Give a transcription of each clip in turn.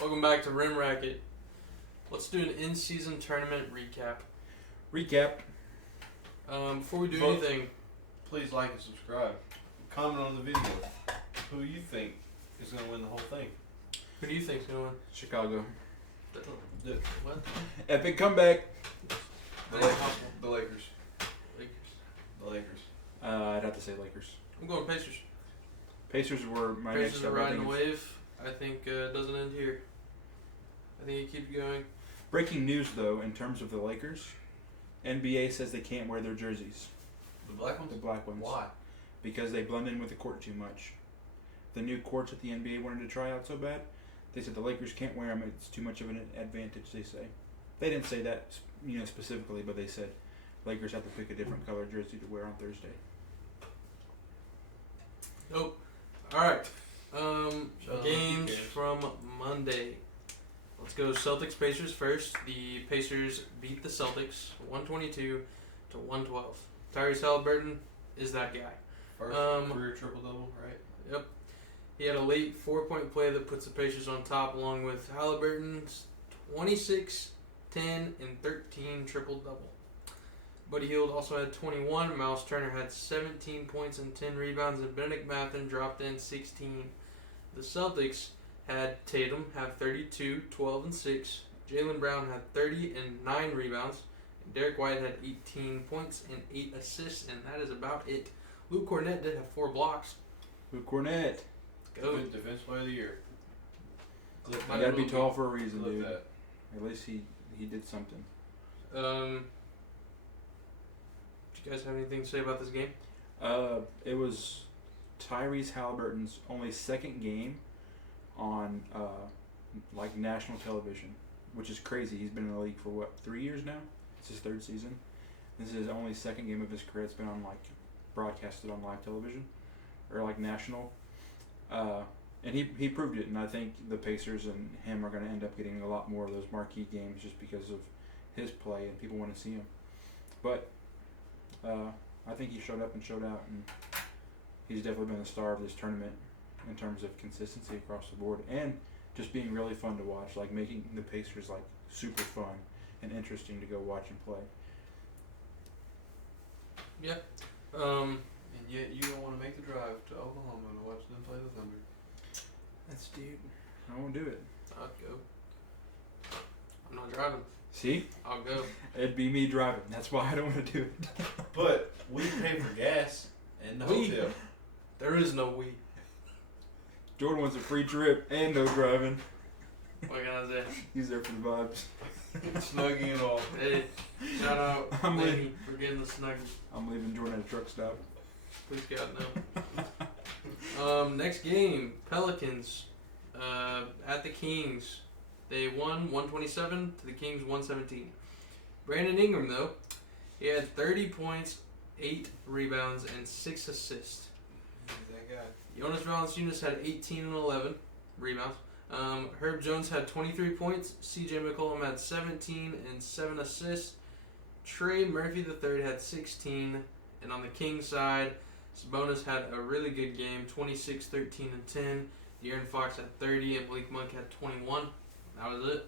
Welcome back to Rim Racket. Let's do an in-season tournament recap. Before we do Vote. anything, Please like and subscribe. Comment on the video. Who you think is going to win the whole thing? who do you think's gonna win? Chicago. What? Epic comeback. The Lakers. Lakers. Lakers. The Lakers. I'd have to say Lakers. I'm going Pacers. Pacers were my Pacers next are up. I riding think the it's- wave. I think it doesn't end here. I think it keeps going. Breaking news though, in terms of the Lakers, NBA says they can't wear their jerseys, The black ones? the black ones, Why? because they blend in with the court too much. The new courts that the NBA wanted to try out so bad, they said the Lakers can't wear them. It's too much of an advantage. They say. They didn't say that, specifically, but they said Lakers have to pick a different color jersey to wear on Thursday. Nope. Alright. Shut up, Games who cares? from Monday. Let's go Celtics Pacers first. The Pacers beat the Celtics 122 to 112. Tyrese Halliburton is that guy. First career triple-double, right? Yep. He had a late 4-point play that puts the Pacers on top, along with Halliburton's 26, 10, and 13 triple-double. Buddy Hield also had 21. Miles Turner had 17 points and 10 rebounds, and Benedict Mathen dropped in 16. The Celtics had Tatum have 32, 12, and 6. Jaylen Brown had 30 and 9 rebounds. And Derek White had 18 points and 8 assists, and that is about it. Luke Cornett did have 4 blocks. Luke Cornett. Go. Good Defense Player of the Year. Clip You I gotta be will tall for a reason, Clip dude. that. At least he did something. Do you guys have anything to say about this game? It was Tyrese Halliburton's only second game on national television, which is crazy. He's been in the league for 3 years now? It's his third season. This is his only second game of his career. It's been on broadcasted on live television or national. And he proved it, and I think the Pacers and him are going to end up getting a lot more of those marquee games just because of his play and people want to see him. But I think he showed up and showed out, and he's definitely been the star of this tournament in terms of consistency across the board and just being really fun to watch, making the Pacers super fun and interesting to go watch and play. Yep. And yet you don't want to make the drive to Oklahoma to watch them play the Thunder. That's deep. I won't do it. I'll go. I'm not driving. See? I'll go. It'd be me driving. That's why I don't want to do it. But we pay for gas and the We? hotel. There is no we. Jordan wants a free trip and no driving. What can I say? He's there for the vibes. Snuggie and all. Hey, shout out I'm Laney leaving. for getting the snuggie. I'm leaving Jordan at a truck stop. Please God no. Next game, Pelicans at the Kings. They won 127 to the Kings 117. Brandon Ingram though, he had 30 points, 8 rebounds, and 6 assists. He's that guy. Jonas Valanciunas had 18 and 11 rebounds. Herb Jones had 23 points. C.J. McCollum had 17 and 7 assists. Trey Murphy III had 16. And on the Kings side, Sabonis had a really good game, 26, 13, and 10. De'Aaron Fox had 30 and Blake Monk had 21. That was it.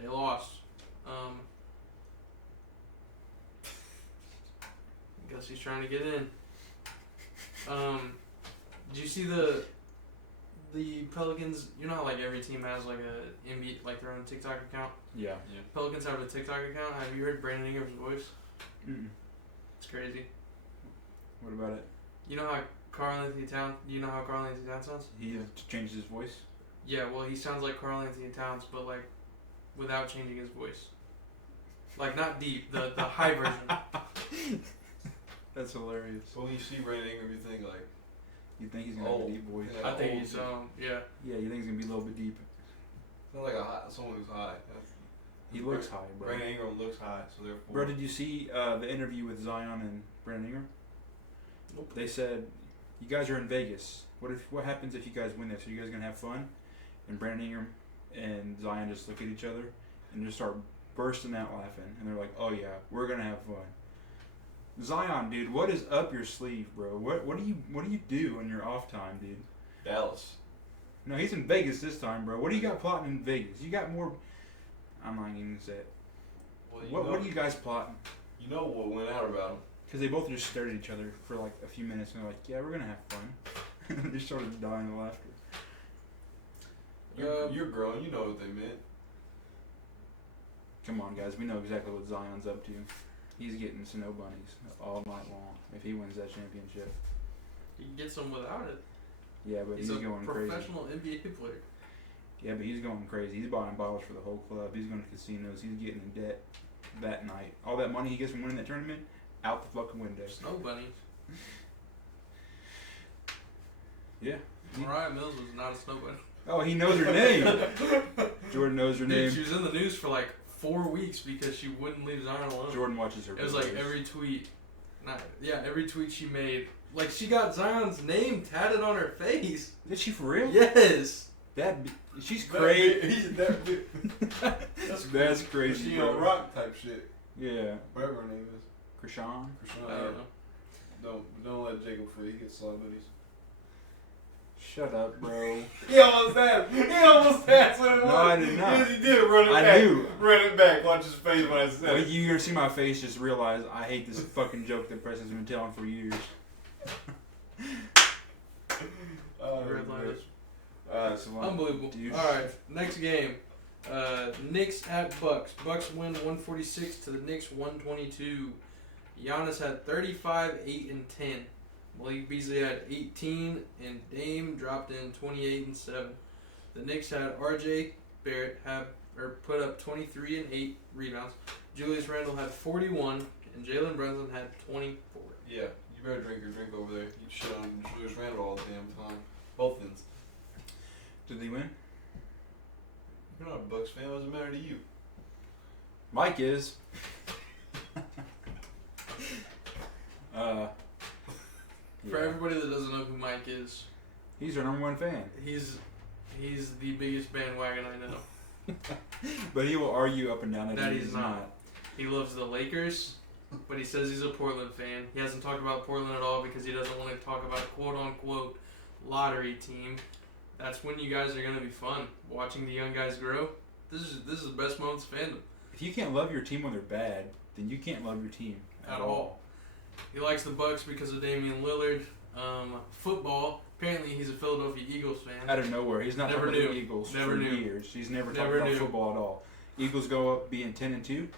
They lost. Guess he's trying to get in. Did you see the Pelicans? You know how every team has a NBA their own TikTok account. Yeah. Pelicans have a TikTok account. Have you heard Brandon Ingram's voice? Mm-mm. It's crazy. What about it? You know how Karl Anthony Towns? You know how Karl Anthony Towns sounds? He changed his voice? Yeah. Well, he sounds like Karl Anthony Towns, but without changing his voice. Not deep. The high version. That's hilarious. So when you see Brandon Ingram, you think You think he's going to have a deep voice? Yeah. I think old he's dude. yeah. Yeah, you think he's going to be a little bit deep. Not someone who's high. He looks high, bro. Brandon Ingram looks high, so therefore. Bro, did you see the interview with Zion and Brandon Ingram? Nope. They said, you guys are in Vegas. What happens if you guys win this? Are you guys going to have fun? And Brandon Ingram and Zion just look at each other and just start bursting out laughing. And they're like, oh yeah, we're going to have fun. Zion, dude, what is up your sleeve, bro? What do you do on your off time, dude? Dallas. No, he's in Vegas this time, bro. What do you got plotting in Vegas? You got more. I'm not even gonna say it. Well, What are you guys plotting? You know what went out about him. Because they both just stared at each other for like a few minutes and they're like, "Yeah, we're gonna have fun." They started dying of laughter. You're grown. You know what they meant. Come on, guys. We know exactly what Zion's up to. He's getting snow bunnies all night long if he wins that championship. He gets them without it. Yeah, but he's a going crazy. professional NBA player. Yeah, but he's going crazy. He's buying bottles for the whole club. He's going to casinos. He's getting in debt that night. All that money he gets from winning that tournament, out the fucking window. Snow bunnies. Yeah. Mariah Mills was not a snow bunny. Oh, he knows her name. Jordan knows her Dude, name. she was in the news for like 4 weeks because she wouldn't leave Zion alone. Jordan watches her. It was like videos. every tweet. Every tweet she made. Like she got Zion's name tatted on her face. Did she for real? Yes. She's crazy. That big. That's crazy. She bro. on rock type shit. Yeah. Whatever her name is. Krishan. I don't know. Don't let Jacob free. He gets celebrities. Shut up, bro. He almost had. He almost had. No, I did not. Yes, he did. Run it I back. knew. Run it back. Watch his face when I said When it. you ever see my face, just realize I hate this fucking joke that Preston's been telling for years. Red Liners. That's a lot. Unbelievable. Douche. Alright, next game. Knicks at Bucks. Bucks win 146 to the Knicks 122. Giannis had 35, 8, and 10. Malik Beasley had 18, and Dame dropped in 28 and 7. The Knicks had R.J. Barrett put up 23 and 8 rebounds. Julius Randle had 41, and Jalen Brunson had 24. Yeah, you better drink your drink over there. You shit on Julius Randle all the damn time. Both ends. Did they win? You're not a Bucks fan. What does it matter to you? Mike is. For Yeah. everybody that doesn't know who Mike is, He's our number one fan. he's the biggest bandwagon I know. But he will argue up and down That he's he's not. He loves the Lakers, but he says he's a Portland fan. He hasn't talked about Portland at all because he doesn't want to talk about quote-unquote lottery team. That's when you guys are going to be fun. Watching the young guys grow. This is the best moments of fandom. If you can't love your team when they're bad, then you can't love your team At all. He likes the Bucks because of Damian Lillard. Football, apparently he's a Philadelphia Eagles fan. Out of nowhere. He's not Never talking about knew. the Eagles Never for knew. years. He's never talked Never about knew. football at all. Eagles go up being 10-2.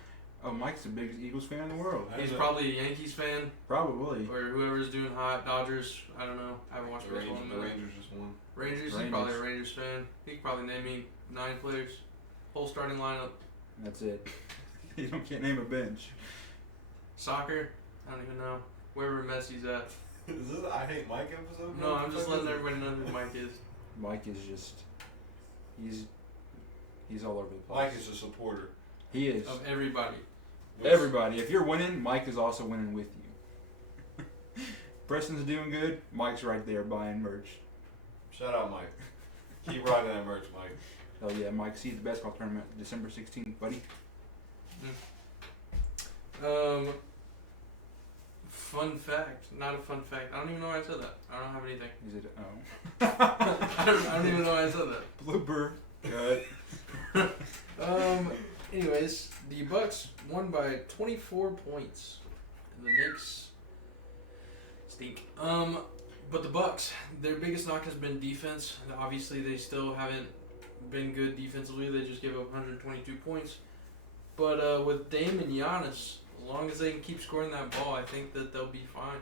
Oh, Mike's the biggest Eagles fan in the world. He's probably a Yankees fan, Probably. or whoever's doing hot. Dodgers, I don't know. I haven't watched The baseball in a minute. Rangers just won. Rangers, he's Rangers. probably a Rangers fan. He could probably name me 9 players. Whole starting lineup. That's it. You can't name a bench. Soccer, I don't even know. Wherever Messi's at. Is this a I Hate Mike episode? No, I'm just letting everybody know who Mike is. Mike is just he's all over the place. Mike is a supporter. He is. Of everybody. Everybody. If you're winning, Mike is also winning with you. Preston's doing good, Mike's right there buying merch. Shout out Mike. Keep rocking that merch, Mike. Oh yeah, Mike, see you at the basketball tournament December 16th, buddy. Fun fact. Not a fun fact. I don't even know why I said that. I don't have anything. Is it? Oh. I don't even know why I said that. Blooper. Cut. Anyways, the Bucks won by 24 points, and the Knicks stink. But the Bucks, their biggest knock has been defense. Obviously, they still haven't been good defensively. They just gave up 122 points. But with Dame and Giannis, as long as they can keep scoring that ball, I think that they'll be fine.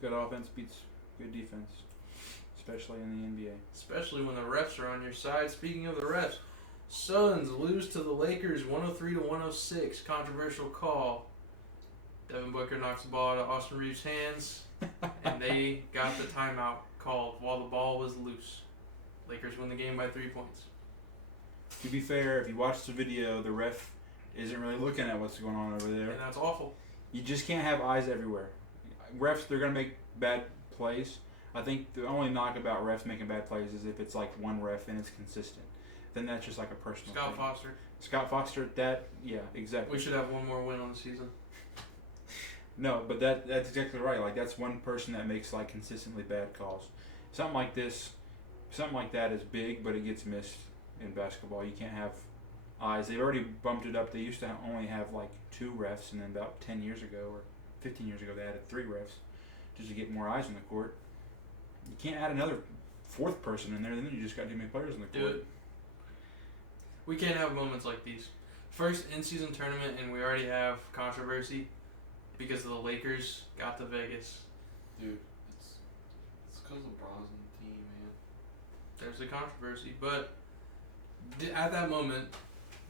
Good offense beats good defense, especially in the NBA. Especially when the refs are on your side. Speaking of the refs, Suns lose to the Lakers 103-106. Controversial call. Devin Booker knocks the ball out of Austin Reeves' hands, and they got the timeout called while the ball was loose. Lakers win the game by 3 points. To be fair, if you watch the video, the ref isn't really looking at what's going on over there. And that's awful. You just can't have eyes everywhere. Refs, they're going to make bad plays. I think the only knock about refs making bad plays is if it's like one ref and it's consistent. Then that's just like a personal Scott thing. Foster. Scott Foster, yeah, exactly. We should have one more win on the season. No, but that's exactly right. Like, that's one person that makes like consistently bad calls. Something like this, something like that is big, but it gets missed in basketball. You can't have eyes. They've already bumped it up. They used to only have like 2 refs, and then about 10 years ago or 15 years ago they added 3 refs just to get more eyes on the court. You can't add another 4th person in there, then you just got too many players on the court. Dude, we can't have moments like these. First in-season tournament, and we already have controversy because the Lakers got to Vegas. Dude, it's because LeBron's on the team, man. There's the controversy, but at that moment,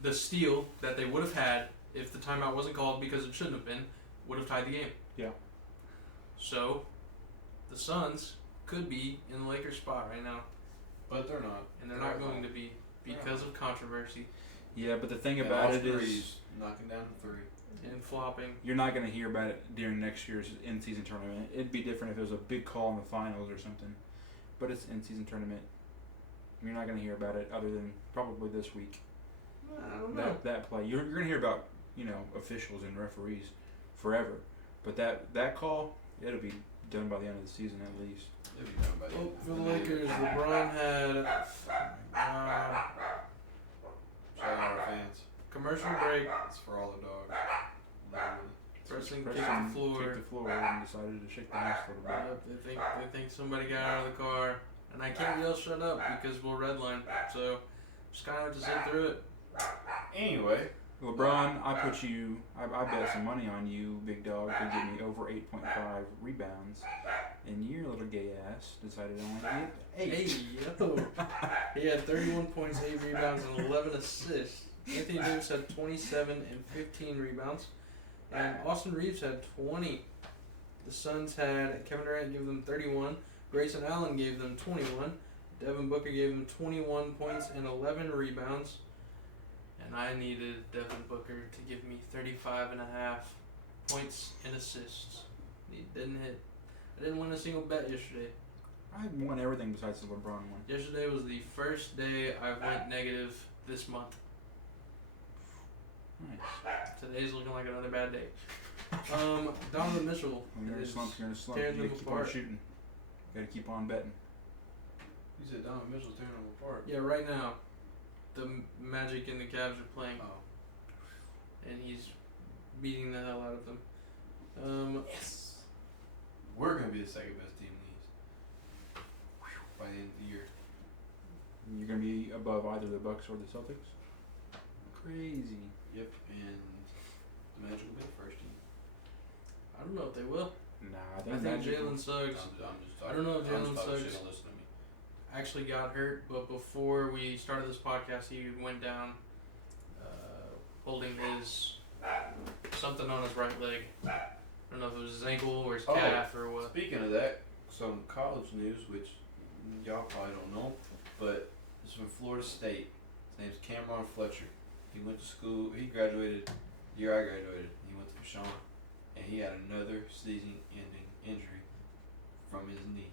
the steal that they would have had if the timeout wasn't called because it shouldn't have been would have tied the game. Yeah. So, the Suns could be in the Lakers spot right now, But they're not. and they're not going to be because of controversy Yeah, but the thing And about all it is threes, knocking down the 3. and flopping. you're not going to hear about it during next year's in-season tournament. It'd be different if it was a big call in the finals or something, but it's in-season tournament. You're not going to hear about it other than probably this week. I don't know. That play. You're going to hear about, officials and referees forever. But that call, it'll be done by the end of the season at least. It'll be done by the Well, end. for the Lakers, LeBron had Shout out our fans. commercial break, It's for all the dogs. Literally. Preston kicked Preston the floor. kicked the floor and decided to shake the house a little bit. They think somebody got out of the car, and I can't yell "shut up" because we'll redline. So just kind of have to sit through it. Anyway, LeBron, I bet some money on you, big dog, to get me over 8.5 rebounds. And your little gay ass decided only to get 8. Hey, yo. He had 31 points, 8 rebounds, and 11 assists. Anthony Davis had 27 and 15 rebounds, and Austin Reeves had 20. The Suns had Kevin Durant give them 31. Grayson Allen gave them 21. Devin Booker gave them 21 points and 11 rebounds. And I needed Devin Booker to give me 35.5 points and assists. He didn't hit. I didn't win a single bet yesterday. I won everything besides the LeBron one. Yesterday was the first day I went negative this month. Nice. Today's looking like another bad day. Donovan Mitchell When you're in a is slump, you're in a slump. tearing You them gotta keep on apart. shooting. You gotta keep on betting. you said Donovan Mitchell's tearing them apart. Yeah, right now, the Magic and the Cavs are playing, Oh. and he's beating the hell out of them. Yes. We're gonna be the second best team in the East by the end of the year. You're gonna be above either the Bucks or the Celtics. Crazy. Yep, and the Magic will be the first team. I don't know if they will. Nah, I think Magic Jalen I'm Suggs just I don't know if I'm Jalen just talking Suggs- shit, don't listen to me. actually got hurt, but before we started this podcast, he went down holding his something on his right leg. I don't know if it was his ankle or his Oh. calf or what. Speaking of that, some college news, which y'all probably don't know, but it's from Florida State. His name's Cameron Fletcher. He went to school. He graduated the year I graduated. He went to Vashon, and he had another season-ending injury from his knee.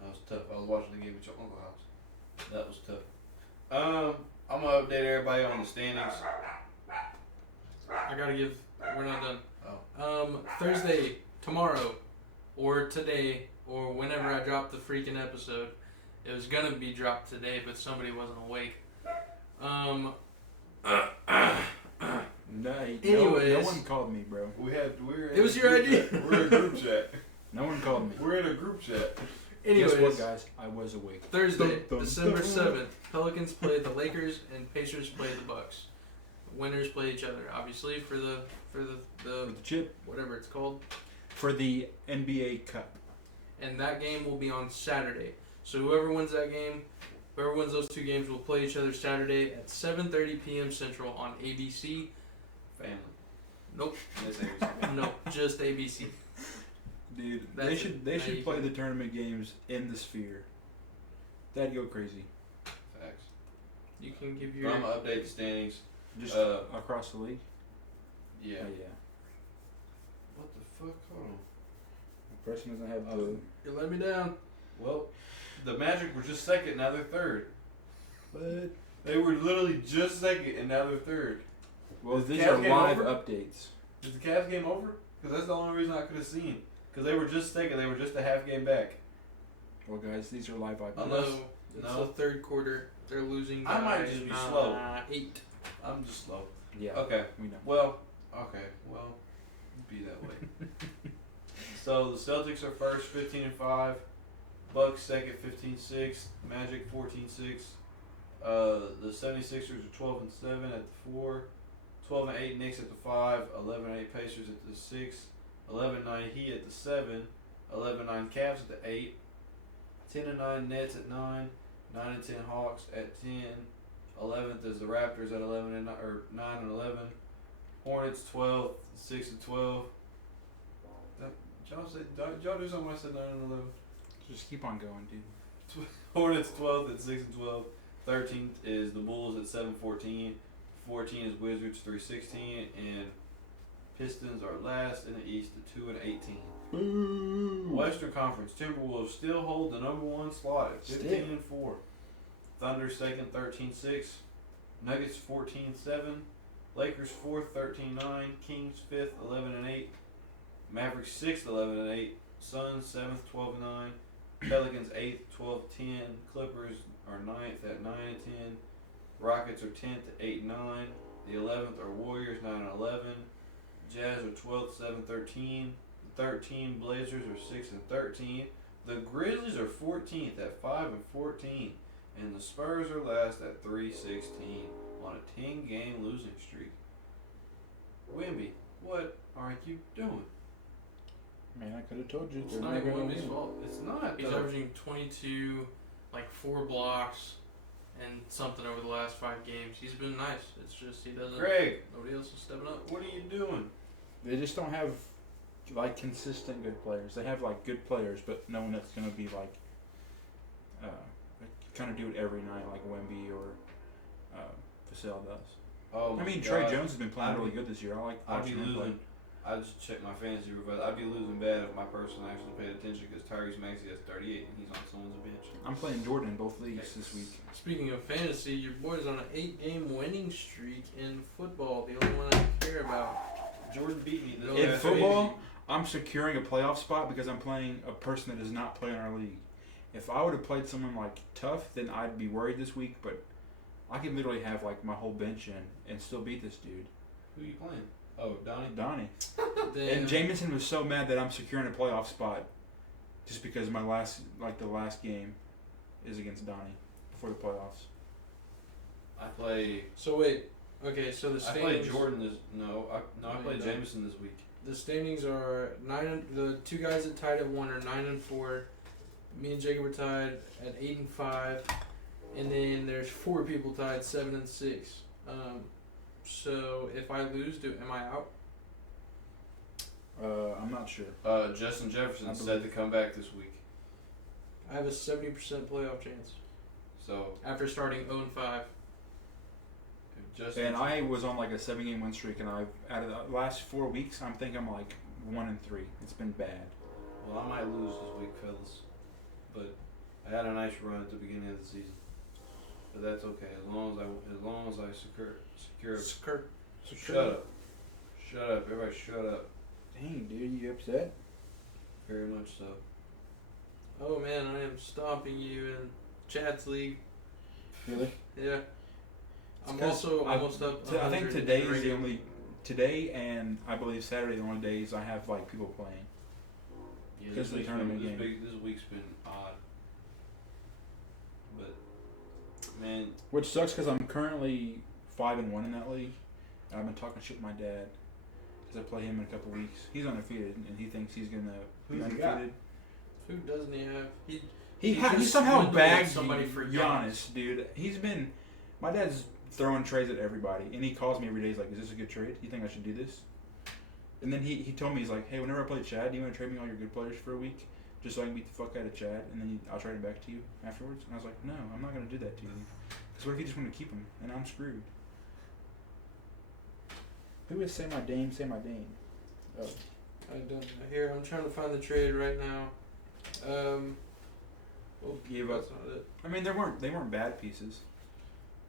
That was tough. I was watching the game at your uncle's house. That was tough. I'm gonna update everybody on the standings. I gotta give. We're not done. Oh. Thursday, tomorrow, or today, or whenever I drop the freaking episode. It was gonna be dropped today, but somebody wasn't awake. No, Anyways. no one called me, bro. We're. It was your idea. We're in a group chat. No one called me. We're in a group chat. Anyways, Guess what, guys? I was awake. Thursday, Dun, dun, December dun. 7th, Pelicans play the Lakers and Pacers play the Bucks. Winners play each other, obviously, for the For the chip whatever it's called. for the NBA Cup. And that game will be on Saturday. So whoever wins that game, whoever wins those 2 games will play each other Saturday at 7:30 p.m. Central on ABC. Family. Nope, Yes, ABC. no, just ABC. Dude, That's they it. should Now play you the can- tournament games in the Sphere. That'd go crazy. Facts. You can give But your I'm gonna update the standings. Just across the league. Yeah. Oh, yeah. What the fuck? Hold on. Preston doesn't have Oh. You let me down. Well, the Magic were just second, now they're third. But They were literally just second, and now they're third. well, Is the these Cavs are game live over? updates. Is the Cavs game over? Because that's the only reason I could have seen. Because they were just second, they were just a half game back. Well, guys, these are live iPads. Unless- No, it's no. the third quarter. They're losing. I might by, just be slow. 8. I'm just slow. Yeah. Okay. We know. Well, be that way. So the Celtics are first, 15-5. Bucks second, 15-6. Magic 14-6. The 76ers are 12-7 at the 4. 12-8 Knicks at the 5. 11-8 Pacers at the 6. 11-9 Heat at the 7. 11-9 Cavs at the 8. 10-9 Nets at 9. 9-10 Hawks at 10. 11th is the Raptors at 9-11. Hornets 12, 6-12. Did y'all do something when I said 9-11? Just keep on going, dude. Hornets 12th at 6-12. 13th is the Bulls at 7-14. 14 is Wizards 3-16, and Pistons are last in the East at 2-18. Western Conference Timberwolves still hold the number 1 slot at 15-4. Thunder second 13-6. Nuggets 14-7. Lakers 4th 13-9. Kings 5th 11-8. Mavericks 6th 11-8. Suns 7th 12-9. Pelicans 8th 12-10. Clippers are 9th at 9-10. Rockets are 10th at 8-9. The 11th are Warriors 9-11. Jazz are 12th 7-13. 13 Blazers are 6-13. The Grizzlies are 14th at 5-14. And the Spurs are last at 3-16 on a 10-game losing streak. Wimby, what are you doing? Man, I could have told you. It's they're not never even gonna Wimby's win. fault. It's not. He's though. averaging 22, like 4 blocks, and something over the last 5 games. He's been nice. It's just he doesn't. Greg, Nobody else is stepping up. what are you doing? They just don't have like consistent good players. They have like good players, but no one that's gonna be like kind of do it every night like Wemby or Vassell does. Oh, I mean, God. Trey Jones has been playing I'd really be- good this year. I like I'd be watching him play. losing. I just checked my fantasy report. I'd be losing bad if my person actually paid attention because Tyrese Maxey has 38 and he's on someone's bench. I'm playing Jordan in both leagues this week. Speaking of fantasy, your boy's on an 8-game winning streak in football. The only one I care about. Jordan beat me. No, In that's football, I'm securing a playoff spot because I'm playing a person that does not play in our league. If I would have played someone like Tough, then I'd be worried this week. But I can literally have like my whole bench in and still beat this dude, Who you playing? Oh, Donnie. Donnie. Then, And Jameson was so mad that I'm securing a playoff spot, just because my last game is against Donnie before the playoffs. I play. So wait. Okay, so the I standings. played Jordan this. I No, played you don't. Jameson this week. The standings are 9. The 2 guys that tied at 1 are 9-4. Me and Jacob are tied at 8-5, and then there's 4 people tied 7-6. So if I lose, am I out? I'm not sure. Justin Jefferson I said to come back this week. I have a 70% playoff chance So after starting 0-5. if Justin. And I was on like a 7-game win streak, and I've out of the last 4 weeks, I'm like 1-3. It's been bad. Well, I might lose this week, fellas. But I had a nice run at the beginning of the season. But that's okay as long as I secure. Skirt. Shut up. Shut up. Everybody, shut up. Dang, dude, you upset? Very much so. Oh man, I am stomping you in Chad's league. Really? Yeah. I'm 'cause also I- almost up. I think 100 today in is the regular. only today and I believe Saturday are the only days I have like people playing. Yeah, Because of the tournament game. This week's been odd. But man, Which sucks because I'm currently 5-1 in that league. And I've been talking shit with my dad because I play him in a couple weeks. He's undefeated and he thinks he's gonna be Who's he got? undefeated. Who doesn't he have? He just somehow swindled bagged somebody for Giannis. dude. He's been. My dad's throwing trades at everybody, and he calls me every day. He's like, "Is this a good trade? You think I should do this?" And then he told me, he's like, "Hey, whenever I play Chad, do you want to trade me all your good players for a week, just so I can beat the fuck out of Chad, and then I'll trade him back to you afterwards?" And I was like, "No, I'm not gonna do that to you. Because what if you just want to keep him, and I'm screwed?" Who is Say My Dame? Say My Dame. Oh, I don't. Here, I'm trying to find the trade right now. Well, Gave up. that's not it. I mean, they weren't bad pieces,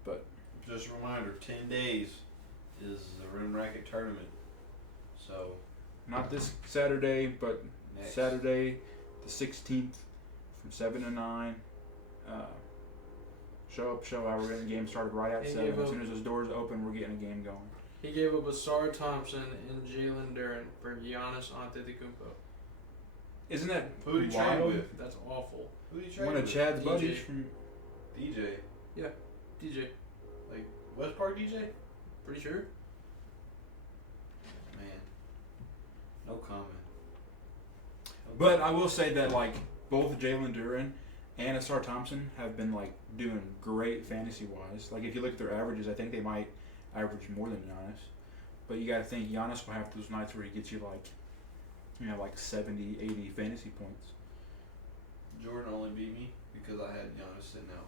but just a reminder: 10 days is the Rim Racket tournament. So not this Saturday, but next. Saturday, the 16th, from 7 to 9. Show up, show out. We're getting the game started right at He 7. gave As up- soon as those doors open, we're getting a game going. He gave up Asar Thompson and Jalen Duren for Giannis Antetokounmpo. Isn't that Who did he trade wild? with? That's awful. Who did he trade One of with? Chad's DJ. buddies from. DJ. DJ, Like West Park DJ? pretty sure. Man. No comment. But I will say that like both Jalen Duren and Asar Thompson have been like doing great fantasy wise. Like if you look at their averages, I think they might average more than Giannis. But you got to think Giannis will have those nights where he gets you like, like 70, 80 fantasy points. Jordan only beat me because I had Giannis sitting out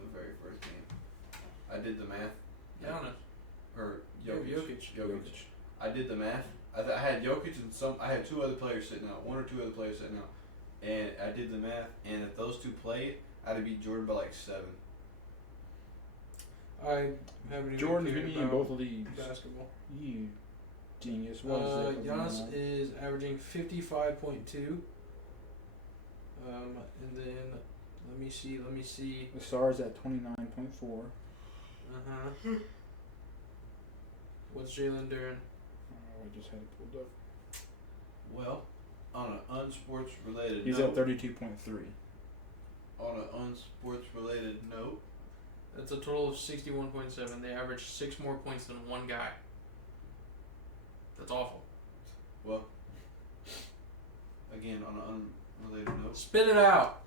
the very first game. I did the math. Giannis. Or You have Jokic. Jokic. I did the math. I had Jokic and I had 2 other players sitting out, 1 or 2 other players sitting out, and I did the math. And if those 2 played, I'd have beat Jordan by like 7. I haven't even Jordan's cared been in about both leagues. basketball. You genius. What is it? Giannis is averaging 55.2. And then let me see. The Stars at 29.4. Uh-huh. What's Jalen Duren? Oh, I just had it pulled up. Well, on an unsports related He's note, at 32.3. on an unsports related note, That's a total of 61.7. They average 6 more points than one guy. That's awful. well, again on an unrelated note, Spit it out.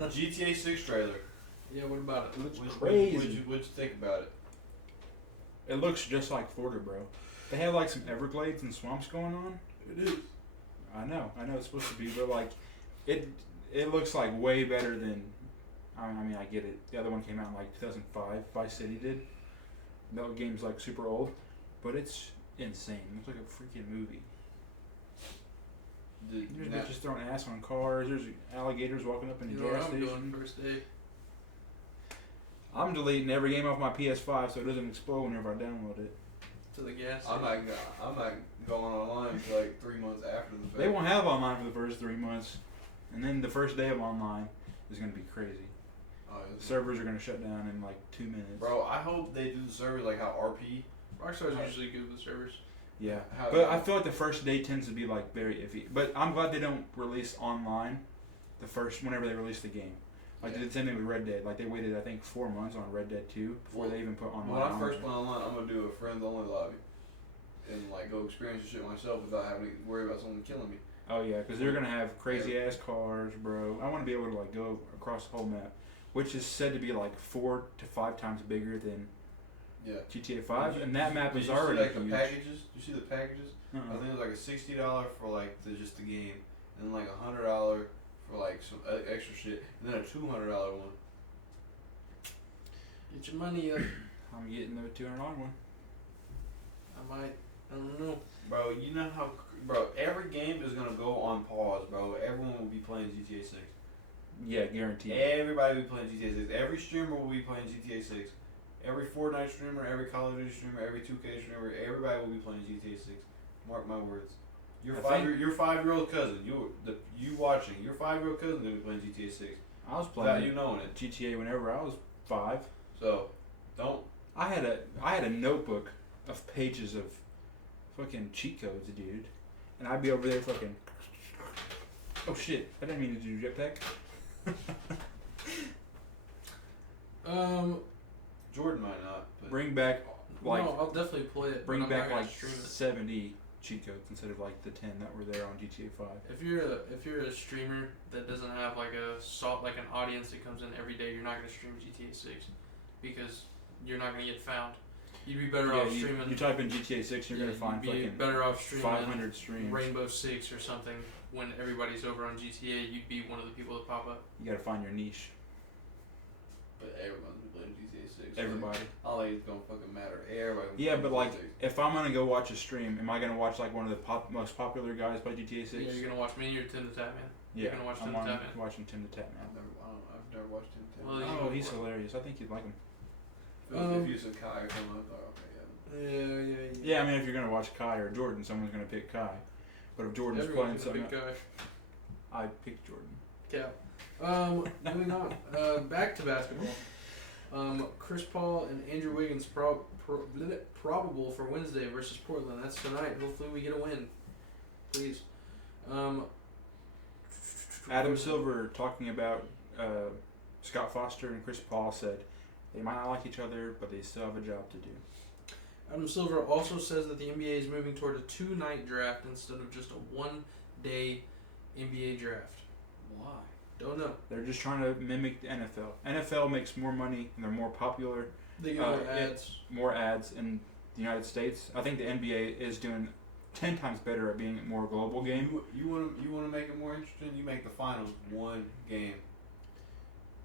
GTA 6 trailer. Yeah, what about it? It looks What'd crazy. you think about it? It looks just like Florida, bro. They have like some Everglades and swamps going on. It is. I know it's supposed to be, but like, it looks like way better than. I mean, I get it. The other one came out in like 2005. Vice City did. That game's like super old, but it's insane. It looks like a freaking movie. There's Now, bitches throwing ass on cars. There's alligators walking up in You the know where gas I'm station. going first day. I'm deleting every game off my PS5 so it doesn't explode whenever I download it. To the gas I'm station. not going online until like 3 months after the fact. They won't have online for the first 3 months, and then the first day of online is gonna be crazy. Oh, The servers are gonna shut down in like 2 minutes. bro, I hope they do the servers like how RP. Rockstar's usually good with servers. Yeah, How, but I feel like the first day tends to be like very iffy. But I'm glad they don't release online whenever they release the game. Like they did the same thing with Red Dead. Like they waited I think 4 months on Red Dead 2 before they even put online. when I on first there. play online, I'm gonna do a friends only lobby, and like go experience the shit myself without having to worry about someone killing me. Oh yeah, because they're gonna have crazy ass cars, bro. I want to be able to like go across the whole map, which is said to be like 4 to 5 times bigger than Yeah. GTA 5, and that map Did is you already see, like huge. the packages? You see the packages? I Uh-uh. think it was like a $60 for like just the game, and then like $100 for like some extra shit, and then a $200 one. Get your money up. I'm getting the $200 one. I don't know. Bro, you know how, bro, every game is gonna go on pause, bro. Everyone will be playing GTA 6. Yeah, guaranteed. Everybody will be playing GTA 6. Every streamer will be playing GTA 6. Every Fortnite streamer, every Call of Duty streamer, every 2K streamer, everybody will be playing GTA 6. Mark my words. Your I 5-year-old cousin, you watching, your 5-year-old cousin gonna be playing GTA 6. I was Without playing you knowing it. GTA whenever I was 5. So, don't. I had a notebook of pages of fucking cheat codes, dude, and I'd be over there fucking. Oh shit! I didn't mean to do jetpack. Jordan might not, but Bring back like no, I'll definitely play it. bring but I'm back not gonna like stream it. 70 cheat codes instead of like the 10 that were there on GTA 5. If you're a streamer that doesn't have like an audience that comes in every day, you're not gonna stream GTA 6 because you're not gonna get found. You'd be better off streaming. You type in GTA 6, you're gonna find you'd be fucking better off streaming 500 streams. Rainbow Six or something when everybody's over on GTA. You'd be one of the people that pop up. You gotta find your niche. but everyone's been playing GTA 6. Everybody. All like it's gonna fucking matter. Everybody. Yeah, but like, GTA 6. if I'm gonna go watch a stream, am I gonna watch like one of the most popular guys play GTA 6? Yeah, you're gonna watch me or Tim the Tatman. Yeah, gonna watch I'm Tim the Tatman. watching Tim the Tatman. I've never watched him. Well, Oh, he's hilarious. I think you'd like him. If you said Kai or something, I thought, okay, yeah. Yeah, I mean, if you're gonna watch Kai or Jordan, someone's gonna pick Kai. But if Jordan's Everyone's playing a big something, guy. I'd pick Jordan. Cap. Moving on. Back to basketball. Chris Paul and Andrew Wiggins probable for Wednesday versus Portland. That's tonight. Hopefully we get a win. Please. Adam Silver talking about Scott Foster and Chris Paul said they might not like each other, but they still have a job to do. Adam Silver also says that the NBA is moving toward a 2-night draft instead of just a 1-day NBA draft. Why? Don't know. They're just trying to mimic the NFL. NFL makes more money and they're more popular, They get more ads. more ads in the United States. I think the NBA is doing 10 times better at being a more global game. You want to make it more interesting? You make the finals one game.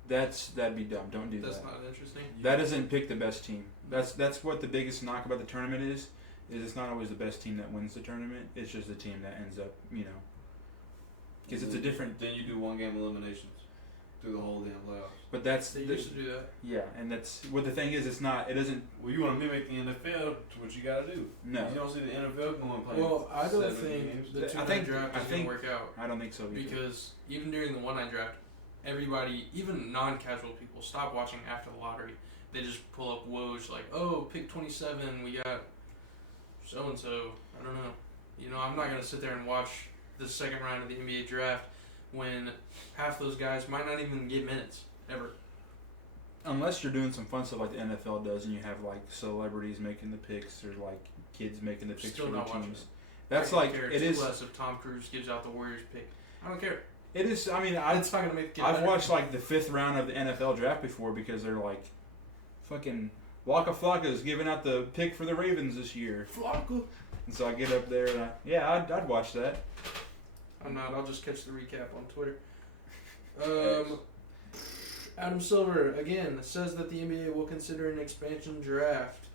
That'd be dumb. Don't do That's that. not interesting. That doesn't pick the best team. That's what the biggest knock about the tournament is it's not always the best team that wins the tournament. It's just the team that ends up, because it's a different. Then you do one game eliminations through the whole damn playoffs. But that's They used to do that. yeah, and that's what the thing is. It doesn't. Well, you want to mimic the NFL? It's what you got to do. No, You don't see the NFL going playing. Well, I don't 7 think games. the I 2-night think- draft I is going think- to work out. I don't think so either. Because even during the 1-night draft, everybody, even non-casual people, stop watching after the lottery. They just pull up Woj like, oh, pick 27, we got so-and-so. I don't know. I'm not going to sit there and watch the second round of the NBA draft when half those guys might not even get minutes, ever. Unless you're doing some fun stuff like the NFL does, and you have like celebrities making the picks or like kids making the picks Still for not their watching teams. it. That's I like care it two is. less if Tom Cruise gives out the Warriors pick. I don't care. It is. I mean, It's not going to make it I've better. watched like the 5th round of the NFL draft before because they're like, fucking Waka Flocka's giving out the pick for the Ravens this year, Flocka. and so I get up there and I'd watch that. I'm not. I'll just catch the recap on Twitter. Adam Silver again says that the NBA will consider an expansion draft.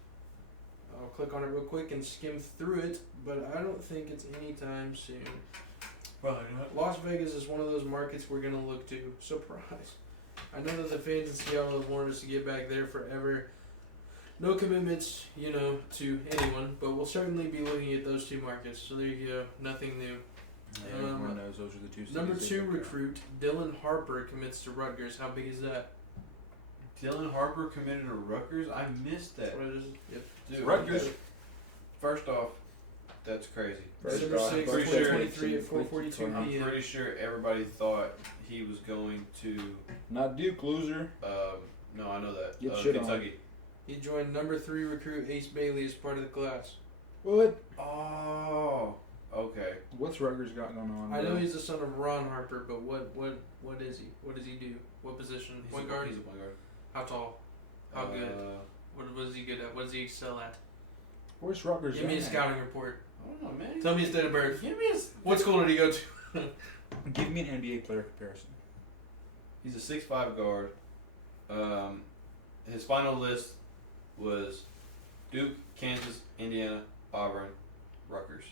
I'll click on it real quick and skim through it, but I don't think it's anytime soon. Probably not. Las Vegas is one of those markets we're gonna look to. Surprise! I know that the fans in Seattle have wanted us to get back there forever. No commitments, to anyone, but we'll certainly be looking at those two markets. So there you go. Nothing new. Everyone knows those are the two. Number cities 2 they look at. recruit Dylan Harper commits to Rutgers. How big is that? Dylan Harper committed to Rutgers. I missed that. That's what it is. Yep. Dude, Rutgers. First off, that's crazy. December off, 6th, pretty sure- 2023 at 4:42 I'm p.m. pretty sure everybody thought he was going to. Not Duke, loser. No, I know that. Get shit on. Kentucky. He joined number 3 recruit Ace Bailey as part of the class. What? Oh, okay. What's Rutgers got going on? I bro? know he's the son of Ron Harper, but what is he? What does he do? What position? Point guard? He's a point guard. How tall? How good? What is he good at? What does he excel at? Where's Rutgers? Give me a at? scouting report. I don't know, man. Tell me his date of birth. Give me his. What school did he go to? Give me an NBA player comparison. He's a 6'5" guard. His final list was Duke, Kansas, Indiana, Auburn, Rutgers.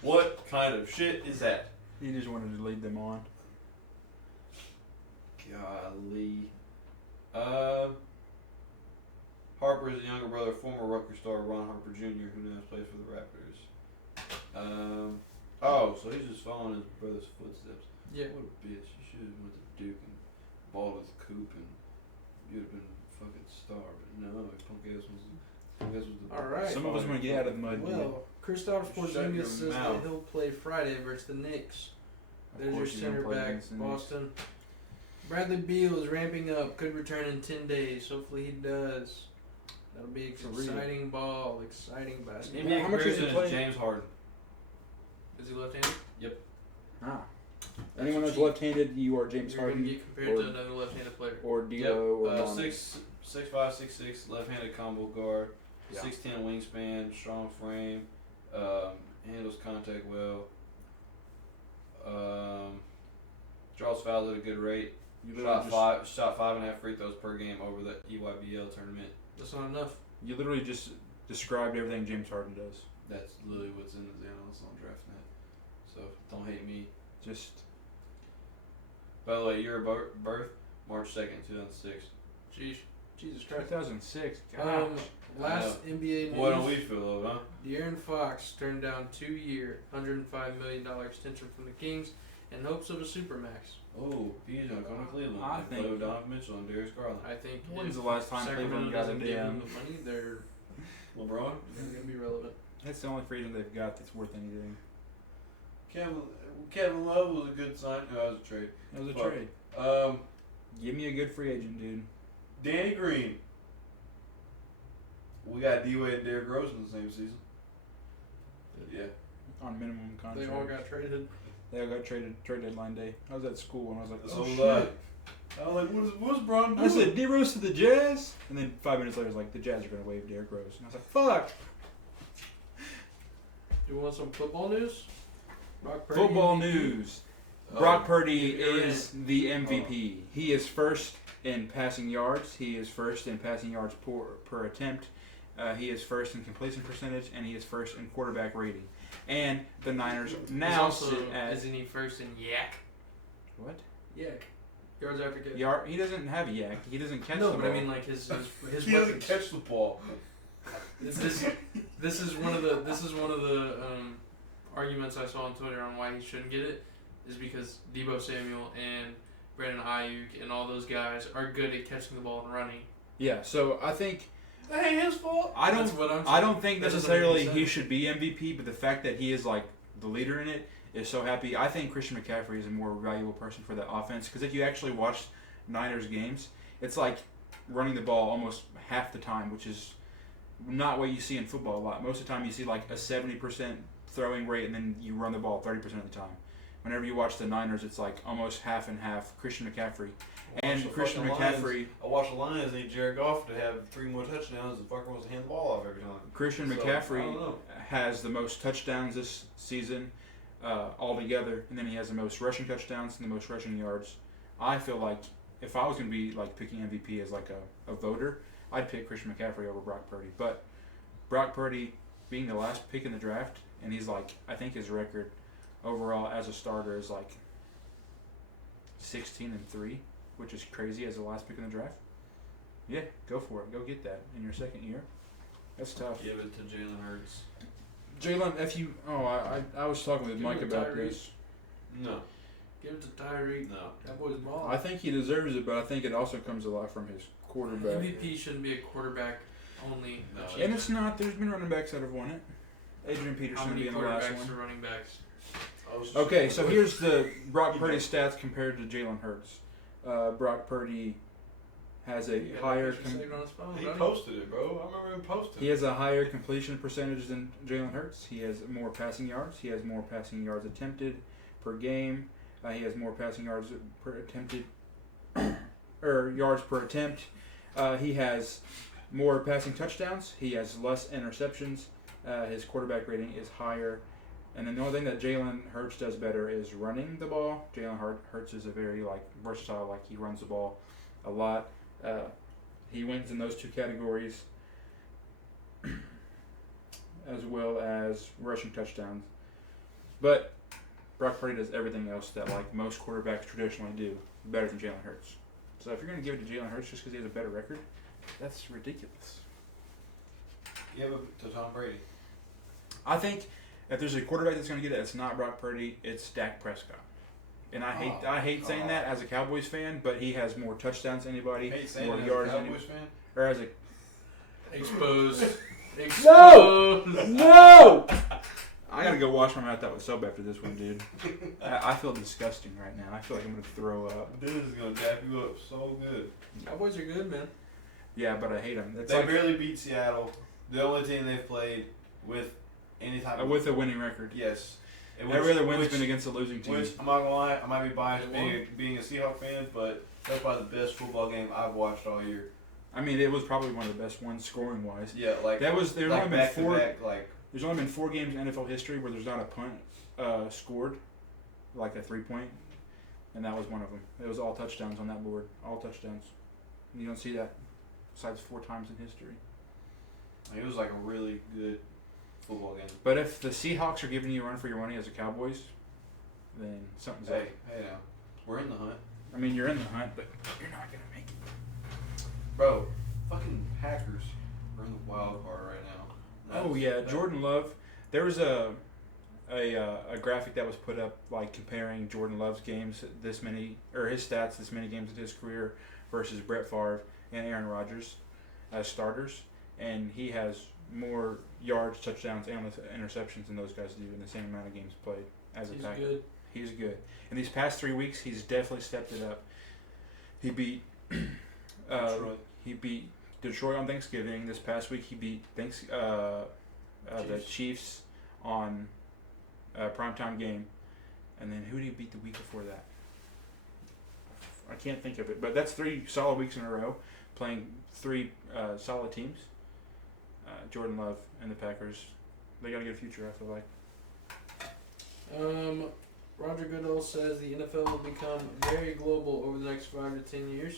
What kind of shit is that? He just wanted to lead them on. Golly. Harper is a younger brother of former Rutgers star Ron Harper Jr., who now plays for the Raptors. So he's just following his brother's footsteps. Yeah. What a bitch. You should have went to Duke and balled with Coop and you'd have been a fucking star. But no, punk ass was the All right. Some of us want to get out of the mud. dude. Well, Kristaps Shut your Porzingis says that mouth. he'll play Friday versus the Knicks. Of There's your course he's gonna center play back, against the Knicks. Boston. Bradley Beal is ramping up. Could return in 10 days. Hopefully he does. That'll be For real. exciting ball, exciting basketball. NBA How much is he comparison is playing? James Harden. Is he left-handed? Ah. Anyone that's left-handed, you are James You're going to Harden get compared or- to another left-handed player. or D'Lo or Yep. Lonnie. 6'5", 6'6", left-handed combo guard. Yeah. 6'10" wingspan, strong frame, handles contact well. Draws fouls at a good rate. You literally, Shot 5.5 free throws per game over the EYBL tournament. That's not enough. you literally just described everything James Harden does. That's literally what's in the analysis on DraftNet. So don't hate me. Just By the way, year of birth, March 2nd, 2006. Jeez. Jesus Christ. 2006. Gosh. Last NBA news. What don't we feel though, huh? De'Aaron Fox turned down 2-year, $105 million extension from the Kings in hopes of a supermax. Oh, he's gonna come to Cleveland. I and think- play with Donovan Mitchell and Darius Garland. I think When's if the last time Sacramento Cleveland got a doesn't give them damn? the money, they're LeBron. gonna be relevant. That's the only free agent they've got that's worth anything. Kevin Love was a good sign. No, that was a trade. It was a Fuck. trade. Give me a good free agent, dude. Danny Green. We got D-Wade and Derrick Rose in the same season. Yeah. On minimum They contract. all got traded. They all got traded trade deadline day. I was at school and I was like, So oh was shit. I was like, what's Bron doing? I said, D Rose to the Jazz, and then 5 minutes later, I was like, the Jazz are gonna waive Derrick Rose, and I was like, fuck. Do you want some football news? Brock Purdy Football MVP? news. Oh, Brock Purdy you're is the MVP. He is first in passing yards. He is first in passing yards per attempt. He is first in completion percentage, and he is first in quarterback rating. And the Niners He's now also, sit at isn't he first in yak? what? Yak. Yards after catch. He doesn't have yak. He doesn't catch No, the but I ball. mean like his He doesn't weapons. catch the ball. This is one of the arguments I saw on Twitter on why he shouldn't get it, is because Deebo Samuel and Brandon Ayuk and all those guys are good at catching the ball and running. Yeah. So I think That ain't his fault. That's what I'm saying. I don't think That doesn't necessarily make he sense. should be MVP, but the fact that he is like the leader in it is so happy. I think Christian McCaffrey is a more valuable person for that offense because if you actually watch Niners games, it's like running the ball almost half the time, which is not what you see in football a lot. Most of the time you see like a 70% throwing rate and then you run the ball 30% of the time. Whenever you watch the Niners, it's like almost half and half Christian McCaffrey. And Christian McCaffrey, I watched the Lions need Jared Goff to have 3 more touchdowns. The fucker wants to hand the ball off every time. Christian So, I McCaffrey don't know. has the most touchdowns this season altogether, and then he has the most rushing touchdowns and the most rushing yards. I feel like if I was going to be like picking MVP as like a voter, I'd pick Christian McCaffrey over Brock Purdy. But Brock Purdy being the last pick in the draft, and he's like, I think his record overall as a starter is like 16-3, which is crazy as the last pick in the draft. Yeah, go for it. Go get that in your second year. That's tough. Give it to Jalen Hurts. Jalen, if you, I was talking with Give Mike it to about Tyreek. this. No. Give it to Tyreek. No. That boy's ball. I think he deserves it, but I think it also comes a lot from his quarterback. MVP shouldn't be a quarterback only. No, achievement. And it's not. There's been running backs that have won it. Adrian How Peterson many being the last quarterbacks one. are running backs? Okay, so here's the Brock Purdy stats compared to Jalen Hurts. Brock Purdy has a He got higher. that picture saved on his phone, He don't posted it, bro. I remember him posting He has a higher completion percentage than Jalen Hurts. He has more passing yards. He has more passing yards attempted per game. He has more passing yards per attempted, or yards per attempt. He has more passing touchdowns. He has less interceptions. His quarterback rating is higher. And then the only thing that Jalen Hurts does better is running the ball. Jalen Hurts is a very versatile. Like he runs the ball a lot. He wins in those two categories, as well as rushing touchdowns. But Brock Purdy does everything else that like most quarterbacks traditionally do better than Jalen Hurts. So if you're going to give it to Jalen Hurts just because he has a better record, that's ridiculous. Give it to Tom Brady. I think if there's a quarterback that's going to get it, it's not Brock Purdy, it's Dak Prescott. And I hate saying that as a Cowboys fan, but he has more touchdowns than anybody, Hate saying more that as a yards than Cowboys fan. or as a Exposed. No! Exposed. No! I gotta go wash my mouth out with soap after this one, dude. I feel disgusting right now. I feel like I'm gonna throw up. This is gonna dap you up so good. Cowboys are good, man. Yeah, but I hate them. It's They like barely beat Seattle. The only team they've played with any type of with a winning record. yes. And Every other win's which- been against a losing team. Which I'm not gonna lie, I might be biased They being a Seahawks fan, but that's probably the best football game I've watched all year. I mean, it was probably one of the best ones scoring wise. Yeah, like There's like only been back to four. back, like There's only been 4 games in NFL history where there's not a punt scored, like a 3-point, and that was one of them. It was all touchdowns on that board, all touchdowns. You don't see that besides 4 times in history. it was like a really good football game. But if the Seahawks are giving you a run for your money as a Cowboys, then something's up. Hey now, we're in the hunt, I mean, you're in the hunt, but you're not gonna make it. bro. Fucking Packers are in the wild card right now. Oh yeah, Jordan Love. There was a a graphic that was put up like comparing Jordan Love's games this many or his stats this many games of his career versus Brett Favre and Aaron Rodgers as starters, and he has more yards, touchdowns, and interceptions than those guys do in the same amount of games played as a He's Packer. good. He's good. In these past 3 weeks, he's definitely stepped it up. He beat Detroit. he beat Detroit on Thanksgiving. This past week, he beat the Chiefs on a primetime game. And then who did he beat the week before that? I can't think of it. But that's 3 solid weeks in a row playing 3 solid teams. Jordan Love and the Packers, they got a good future, I feel like. Roger Goodell says the NFL will become very global over the next 5 to 10 years.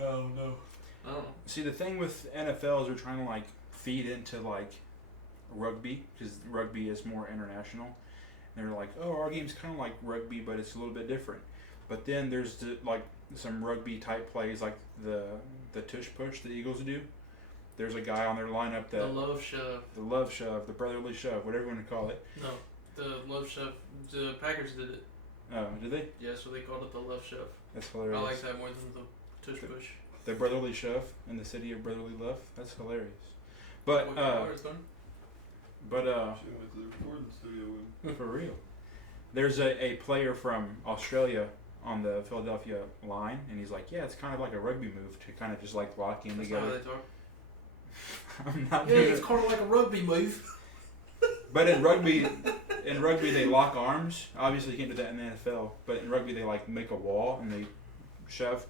Oh no. I don't know. See, the thing with NFL is they're trying to like feed into like rugby because rugby is more international. And they're like, oh, our game's kind of like rugby, but it's a little bit different. But then there's like some rugby type plays like the tush push the Eagles do. There's a guy on their lineup that The love shove. the love shove, the brotherly shove, whatever you want to call it. No, the love shove. The Packers did it. Oh, did they? Yeah, so they called it the love shove. That's hilarious. I like that more than the tush push. The brotherly shove in the city of brotherly love. That's hilarious. But Wait, what is going? Shit, went to the recording studio with him. for real, there's a player from Australia on the Philadelphia line, and he's like, yeah, it's kind of like a rugby move to kind of just like lock in That's not how together. they talk. I'm not Yeah, doing it's it. kind of like a rugby move. But in rugby they lock arms. Obviously, you can't do that in the NFL. But in rugby, they like make a wall and they shove.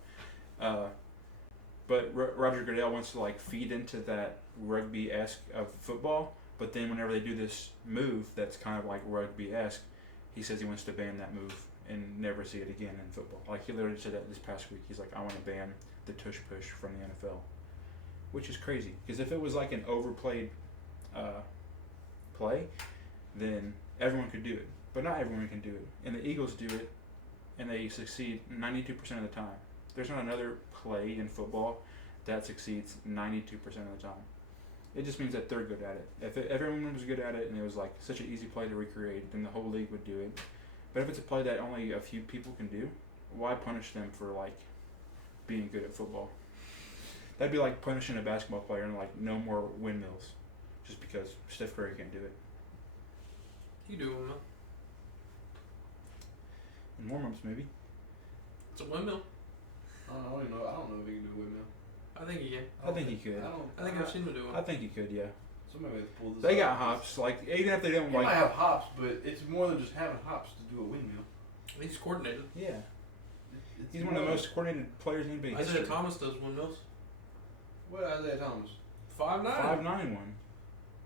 But Roger Goodell wants to like feed into that rugby-esque of football. But then whenever they do this move that's kind of like rugby-esque, he says he wants to ban that move and never see it again in football. Like he literally said that this past week. He's like, I want to ban the tush push from the NFL, which is crazy. Because if it was like an overplayed play, then everyone could do it. But not everyone can do it. And the Eagles do it, and they succeed 92% of the time. There's not another play in football that succeeds 92% of the time. It just means that they're good at it. If everyone was good at it and it was like such an easy play to recreate, then the whole league would do it. But if it's a play that only a few people can do, why punish them for like being good at football? That'd be like punishing a basketball player and like no more windmills, just because Steph Curry can't do it. You do windmill. In warm-ups, maybe. It's a windmill. I don't know if he can do a windmill. I think he can. I think he could. I think I've seen him do I one. think he could, yeah. Somebody has to pull this They off. got hops. Like even if they don't They like, might have hops, but it's more than just having hops to do a windmill. He's coordinated. yeah, It's he's one of the more- most coordinated players in NBA Isaiah history. Thomas does windmills. What Isaiah Thomas? 5'9". 5'9" one.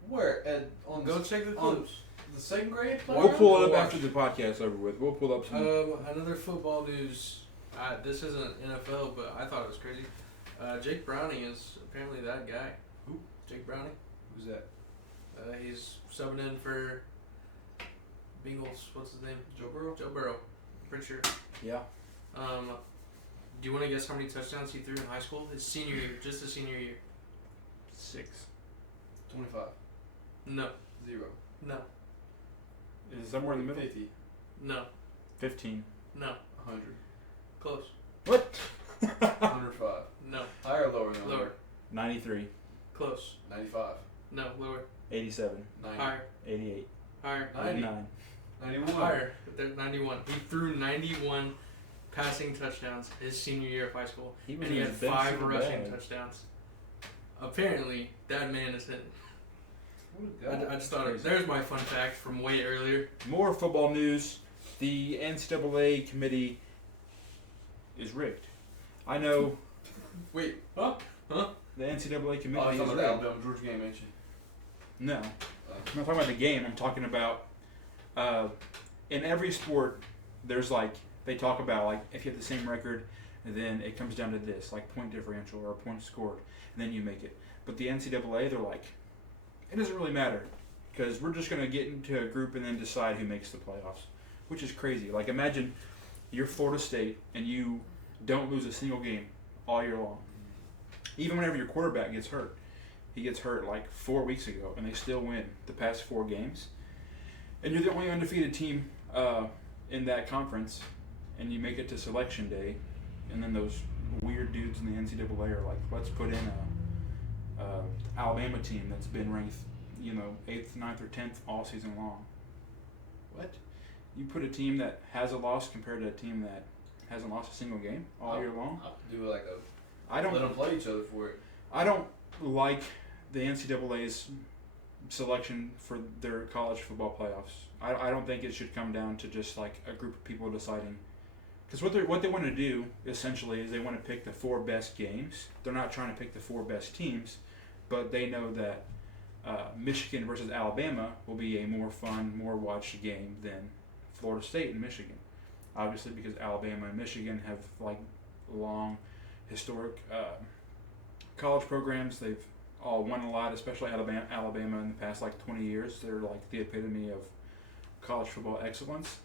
Where on Go check the on clips. the second grade player? We'll pull it up Watch. after the podcast over with. We'll pull up some. Another football news. This isn't NFL, but I thought it was crazy. Jake Browning is apparently that guy. Who? Jake Browning. Who's that? He's subbing in for Bengals. What's his name? Joe Burrow. Joe Burrow. Pretty sure. yeah. Do you want to guess how many touchdowns he threw in high school? His senior year, just his senior year. 6. 25. No, 0. no, Is it somewhere in the middle? 50. no, 15. no. 100. Close. What? 105. No. Higher or lower than Lower. 100? 93. Close. 95. No. Lower. 87. 90. Higher. 88. Higher. 90. 89. 91. Higher. They're 91. He threw 91 passing touchdowns his senior year of high school, He was and he in had his bench 5 super rushing bad. touchdowns. Apparently, that man is hitting. What a guy. I just thought crazy. there's my fun fact from way earlier. More football news. The NCAA committee is rigged. I know Wait, huh? the NCAA Oh, committee he's is talking about the rigged. Alabama Georgia game, ain't you? No. I'm not talking about the game. I'm talking about in every sport, there's like, they talk about like if you have the same record, then it comes down to this, like point differential or points scored, and then you make it. But the NCAA, they're like, it doesn't really matter because we're just going to get into a group and then decide who makes the playoffs, which is crazy. Like imagine you're Florida State and you don't lose a single game all year long. Even whenever your quarterback gets hurt, He gets hurt like 4 weeks ago, and they still win the past 4 games. And you're the only undefeated team in that conference, and you make it to selection day, and then those weird dudes in the NCAA are like, let's put in a Alabama team that's been ranked, 8th, 9th, or 10th all season long. What? You put a team that has a loss compared to a team that hasn't lost a single game all year long? I'll do like I don't let them play each other for it. I don't like the NCAA's selection for their college football playoffs. I don't think it should come down to just like a group of people deciding. Because what they want to do essentially is they want to pick the 4 best games. They're not trying to pick the 4 best teams, but they know that Michigan versus Alabama will be a more fun, more watched game than Florida State and Michigan. Obviously, because Alabama and Michigan have like long, historic college programs. They've all won a lot, especially Alabama in the past like 20 years. They're like the epitome of college football excellence.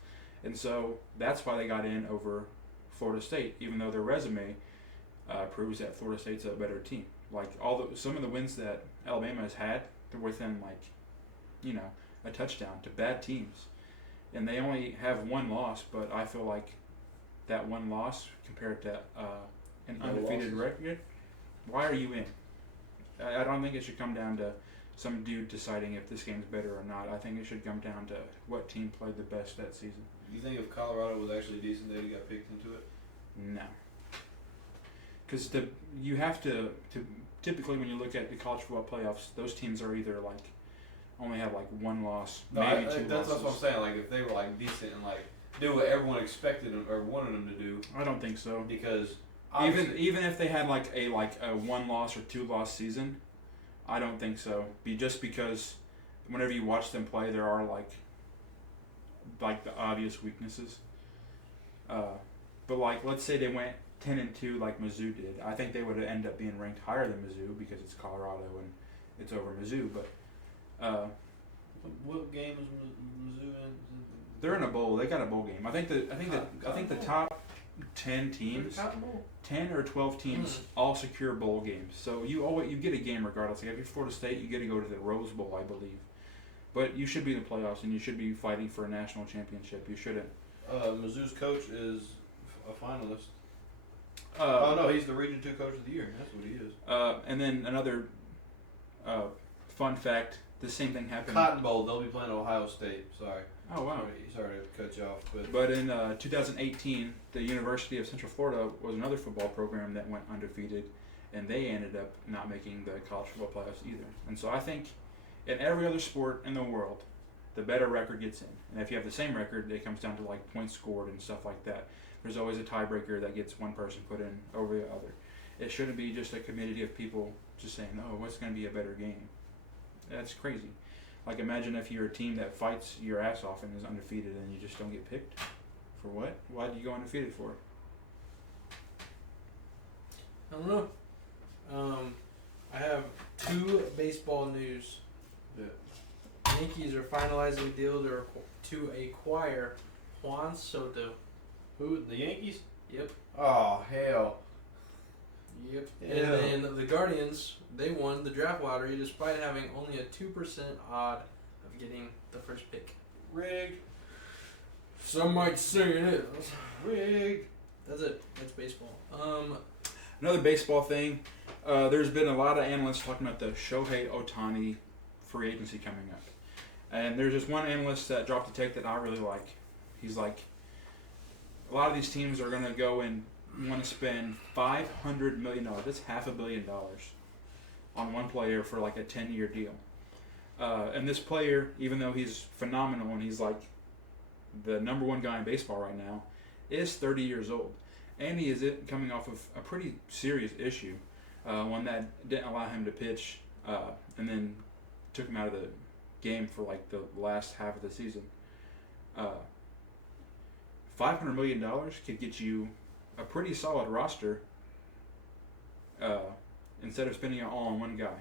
And so that's why they got in over Florida State, even though their resume proves that Florida State's a better team. Like some of the wins that Alabama has had, they're within a touchdown to bad teams, and they only have 1 loss. But I feel like that 1 loss compared to an undefeated record, why are you in? I don't think it should come down to some dude deciding if this game's better or not. I think it should come down to what team played the best that season. You think if Colorado was actually decent, they'd got picked into it? No. Because you have to typically when you look at the college football playoffs, those teams are either like only have like 1 loss, maybe 2 losses. That's what I'm saying. Like if they were like decent and like do what everyone expected them, or wanted them to do. I don't think so. Because even if they had like a 1 loss or 2 loss season, I don't think so. Just because whenever you watch them play, there are like the obvious weaknesses. But like let's say they went 10-2 like Mizzou did. I think they would end up being ranked higher than Mizzou because it's Colorado and it's over Mizzou. But what game is Mizzou in? They're in a bowl. They got a bowl game. I think the top 10 teams, 10 or 12 teams, all secure bowl games. So you get a game regardless. Like if you're Florida State, you get to go to the Rose Bowl, I believe. But you should be in the playoffs and you should be fighting for a national championship. You shouldn't. Mizzou's coach is a finalist. No, he's the Region 2 Coach of the Year. That's what he is. And then another fun fact: the same thing happened. Cotton Bowl. They'll be playing Ohio State. Sorry. Oh wow. Sorry to cut you off, But in 2018, the University of Central Florida was another football program that went undefeated, and they ended up not making the college football playoffs either. And so I think in every other sport in the world, the better record gets in. And if you have the same record, it comes down to like points scored and stuff like that. There's always a tiebreaker that gets one person put in over the other. It shouldn't be just a community of people just saying, "Oh, what's going to be a better game?" That's crazy. Like imagine if you're a team that fights your ass off and is undefeated and you just don't get picked. For what? Why did you go undefeated for? I don't know. I have 2 baseball news. Yeah. Yankees are finalizing a deal to acquire Juan Soto. Who? The Yankees? Yep. Oh hell. Yep. Yeah. And then the Guardians, they won the draft lottery despite having only a 2% odd of getting the first pick. Rigged. Some might say it is. Rigged. That's it. That's baseball. Another baseball thing. There's been a lot of analysts talking about the Shohei Ohtani free agency coming up. And there's just one analyst that dropped a take that I really like. He's like, a lot of these teams are going to go and want to spend $500 million. That's $500 million on one player for like a 10-year deal. And this player, even though he's phenomenal and he's like the number 1 guy in baseball right now, is 30 years old. And he is coming off of a pretty serious issue, one that didn't allow him to pitch and then took him out of the game for like the last half of the season. $500 million could get you a pretty solid roster instead of spending it all on one guy.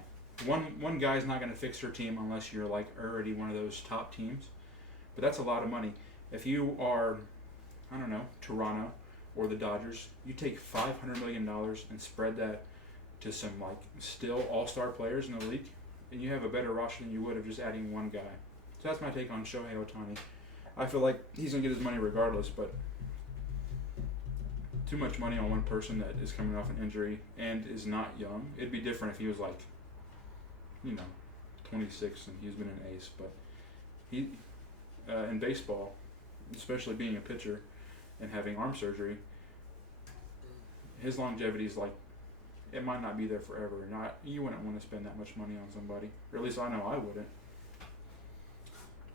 One guy is not going to fix your team unless you're like already one of those top teams. But that's a lot of money. If you are, I don't know, Toronto or the Dodgers, you take $500 million and spread that to some like still all-star players in the league, and you have a better roster than you would have just adding one guy. So that's my take on Shohei Ohtani. I feel like he's gonna get his money regardless, but too much money on one person that is coming off an injury and is not young. It'd be different if he was like, 26 and he's been an ace, but he in baseball, especially being a pitcher and having arm surgery, his longevity is like, it might not be there forever. You wouldn't want to spend that much money on somebody, or at least I know I wouldn't.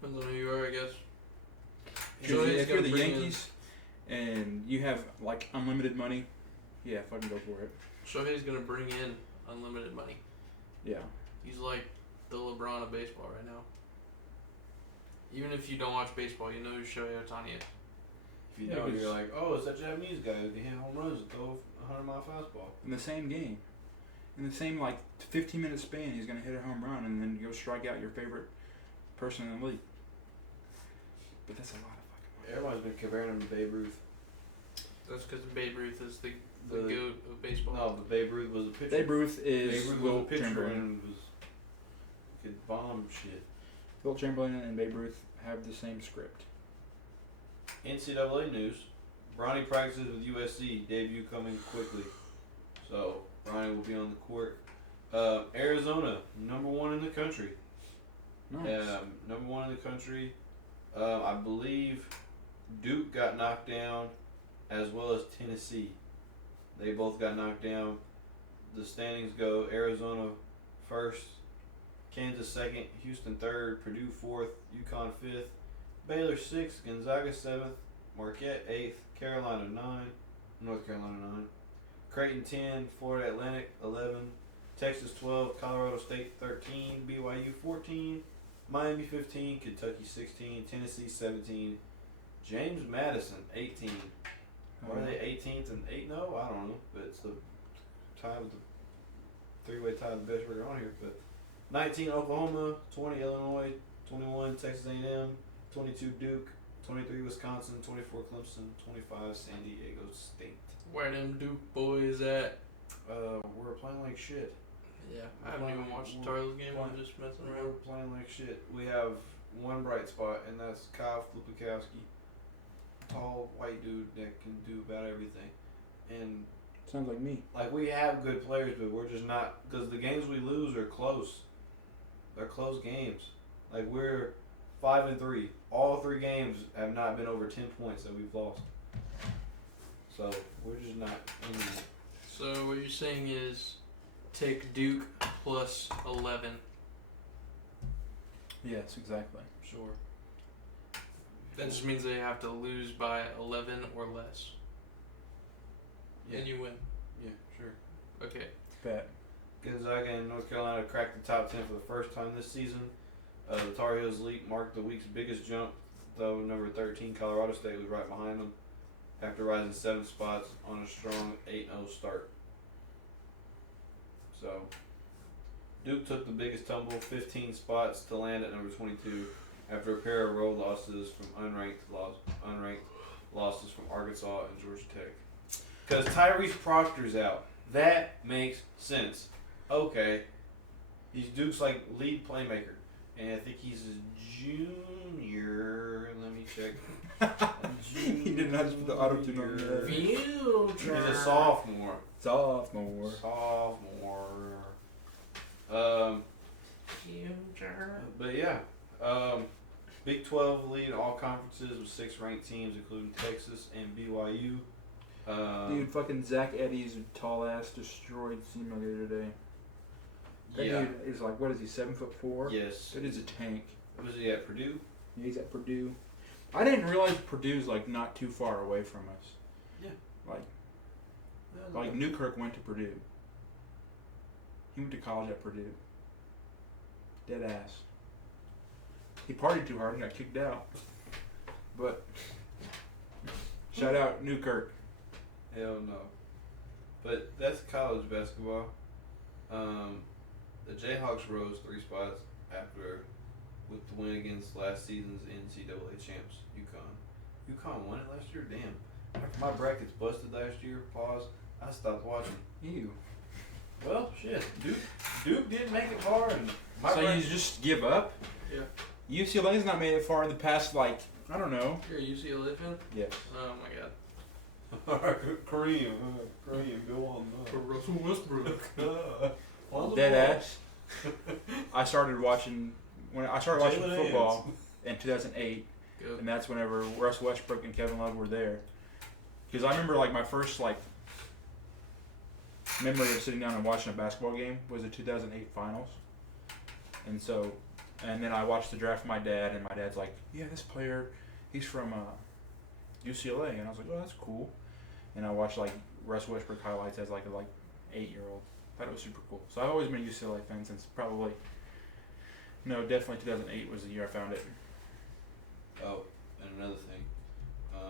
Depends on who you are, I guess. If you're the Yankees and you have like unlimited money, yeah, fucking go for it. Shohei's gonna bring in unlimited money. Yeah. He's like the LeBron of baseball right now. Even if you don't watch baseball, you know who Shohei Ohtani is. If you don't, you're like, oh, it's that Japanese guy who can hit home runs and throw a 100-mile fastball. In the same game. In the same, 15-minute span, he's going to hit a home run and then go strike out your favorite person in the league. But that's a lot of fucking money. Everyone's been comparing him to Babe Ruth. That's because Babe Ruth is the goat of baseball. No, but Babe Ruth was a pitcher. Babe Ruth is Babe Ruth Wilt was a pitcher Chamberlain. and could bomb shit. Wilt Chamberlain and Babe Ruth have the same script. NCAA news. Bronny practices with USC. Debut coming quickly. So, Bronny will be on the court. Arizona, number 1 in the country. Nice. Number 1 in the country. I believe Duke got knocked down as well as Tennessee. They both got knocked down. The standings go Arizona first, Kansas second, Houston third, Purdue fourth, UConn fifth, Baylor sixth, Gonzaga seventh, Marquette eighth, Carolina 9, North Carolina 9, Creighton 10, Florida Atlantic 11, Texas 12, Colorado State 13, BYU 14, Miami 15, Kentucky 16, Tennessee 17, James Madison 18. Why are they 18th and 8-0? I don't know, but it's the tie with the three-way tie of the best record on here. But 19 Oklahoma, 20 Illinois, 21 Texas A&M, 22 Duke, 23 Wisconsin, 24 Clemson, 25 San Diego State. Where them Duke boys at? We're playing like shit. Yeah, I haven't even watched the Tar Heels game. I'm just messing We're around. playing like shit. We have one bright spot, and that's Kyle Flupikowski. Tall white dude that can do about everything, and Sounds like me. we have good players, but we're just not, because the games we lose are close. They're close games. We're 5-3. All 3 games have not been over 10 points that we've lost. So we're just not in it. So what you're saying is take Duke plus 11. Yes, exactly. Sure. That just means they have to lose by 11 or less. Yeah. And you win. Yeah, sure. Okay. Bet. Gonzaga and North Carolina cracked the top 10 for the first time this season. The Tar Heels leap marked the week's biggest jump, though number 13 Colorado State was right behind them after rising 7 spots on a strong 8-0 start. So, Duke took the biggest tumble, 15 spots to land at number 22 after a pair of road losses from unranked losses from Arkansas and Georgia Tech. Because Tyrese Proctor's out. That makes sense. Okay. He's Duke's lead playmaker. And I think he's a junior. Let me check. He didn't have to put the auto-tune on there. He's a sophomore. Sophomore. But yeah. Big 12 lead all conferences with 6 ranked teams, including Texas and BYU. Dude, fucking Zach Eddy's tall ass destroyed Seamuller today. That dude is what is he, 7'4"? Yes. That is a tank. Was he at Purdue? Yeah, he's at Purdue. I didn't realize Purdue's not too far away from us. Yeah. Newkirk went to Purdue. He went to college at Purdue. Dead ass. He partied too hard and got kicked out. But shout out Newkirk. Hell no. But that's college basketball. The Jayhawks rose 3 spots with the win against last season's NCAA champs, UConn. UConn won it last year? Damn. After my brackets busted last year, I stopped watching. Ew. Well, shit. Duke didn't make it far, and So you just give up? Yeah. UCLA's not made it far in the past, like, I don't know. You're a UCLA fan? Yes. Oh my god. Kareem, go on. For Russell Westbrook. Dead ass. I started watching football in 2008, Good. and that's whenever Russ Westbrook and Kevin Love were there. Because I remember like my first like memory of sitting down and watching a basketball game was the 2008 finals, and then I watched the draft with my dad, and my dad's like, "Yeah, this player, he's from UCLA," and I was like, "Oh, that's cool." And I watched like Russ Westbrook highlights as like a 8-year-old. Thought it was super cool. So I've always been a UCLA fan since probably. No, definitely 2008 was the year I found it. Oh, and another thing. I'm